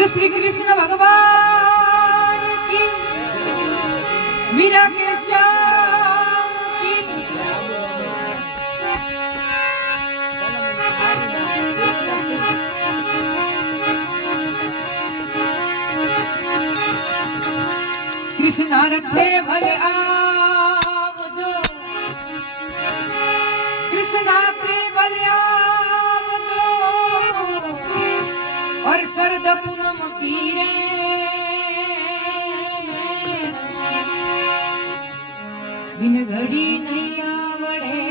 बोले श्री कृष्ण भगवान की, मीरा के श्याम की। कृष्ण रखे भले आवजो, कृष्ण के भले आवजो, और शरद पूनम की रे बिन घड़ी नहीं आवड़े,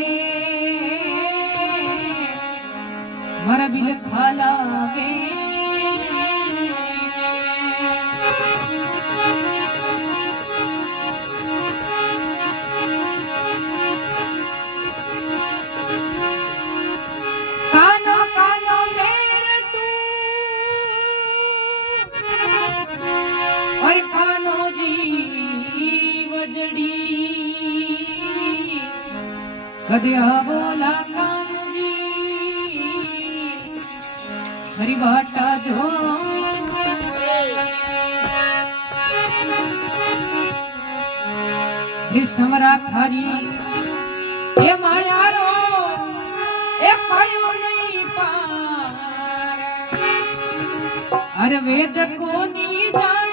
मारा बिल खा लागे। कानो कानो मेरे तू, और कानो जी वजड़ी, कदया बोला कान जी हरी बाटा जो। ये समरा खारी ये माया रो ए पायो नहीं पार, अरे वेद को नहीं जान